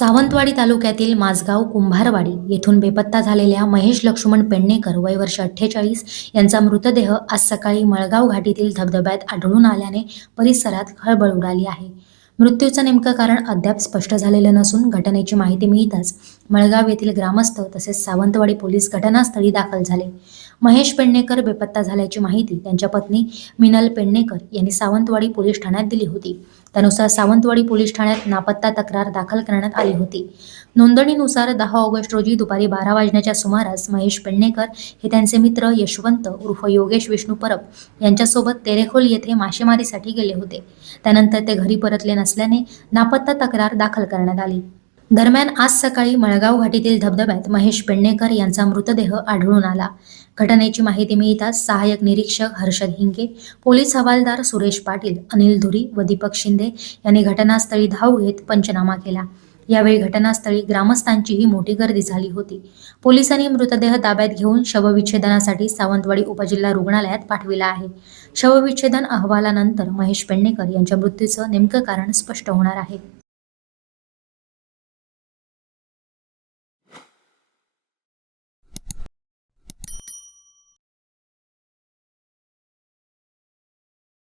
सावंतवाडी तालुक्यातील माझगाव कुंभारवाडी येथून बेपत्ता झालेल्या महेश लक्ष्मण पेडणेकर वय वर्ष 48 यांचा मृतदेह आज सकाळी मळगाव घाटीतील धबधब्यात आढळून आल्याने परिसरात खळबळ उडाली आहे. मृत्यूचं नेमकं कारण अद्याप स्पष्ट झालेलं नसून घटनेची माहिती मिळताच मळगाव येथील ग्रामस्थ तसेच सावंतवाडी पोलीस घटनास्थळी दाखल झाले. महेश पेडणेकर बेपत्ता झाल्याची माहिती त्यांच्या पत्नी मिनल पेडणेकर यांनी सावंतवाडी पोलीस ठाण्यात दिली होती. त्यानुसार सावंतवाडी पोलीस ठाण्यात नापत्ता तक्रार दाखल करण्यात आली होती. नोंदणीनुसार 10 ऑगस्ट रोजी दुपारी 12 वाजण्याच्या सुमारास महेश पेडणेकर हे त्यांचे मित्र यशवंत उर्फ योगेश विष्णू परब यांच्यासोबत तेरेखोल येथे मासेमारीसाठी गेले होते. त्यानंतर ते घरी परतले नसल्याने नापत्ता तक्रार दाखल करण्यात आली. दरम्यान आज सकाळी मळगाव घाटीतील धबधब्यात महेश पेडणेकर यांचा मृतदेह आढळून आला. घटनेची माहिती मिळताच सहाय्यक निरीक्षक हर्षद हिंगे, पोलीस हवालदार सुरेश पाटील, अनिल धुरी व दीपक शिंदे यांनी घटनास्थळी धाव घेत पंचनामा केला. यावेळी घटनास्थळी ग्रामस्थांचीही मोठी गर्दी झाली होती. पोलिसांनी मृतदेह ताब्यात घेऊन शवविच्छेदनासाठी सावंतवाडी उपजिल्हा रुग्णालयात पाठविला आहे. शवविच्छेदन अहवालानंतर महेश पेडणेकर यांच्या मृत्यूचं नेमकं कारण स्पष्ट होणार आहे.